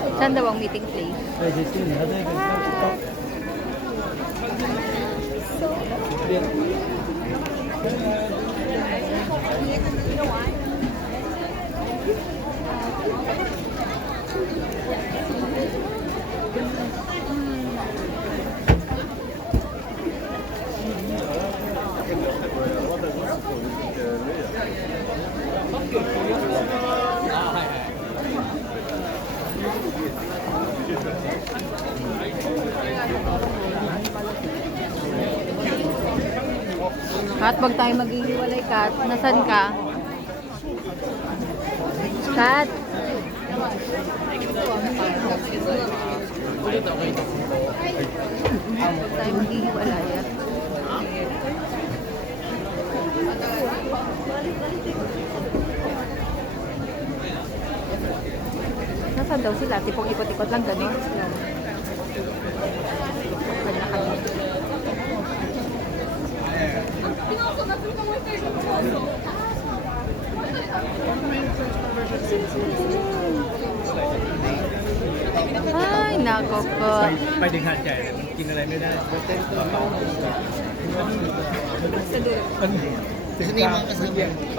Saan daw ang meeting place? Kat, wag tayo maghihiwalay, Kat. Nasaan ka? Kat? Wag tayo maghihiwalay, ah. Nasaan daw sila? Tipong ikot-ikot lang, gano'n. Ay, nako po. ไปถึงหาดใหญ่มันกินอะไรไม่ได้ต่อ Sa dulo. ถึงกลาง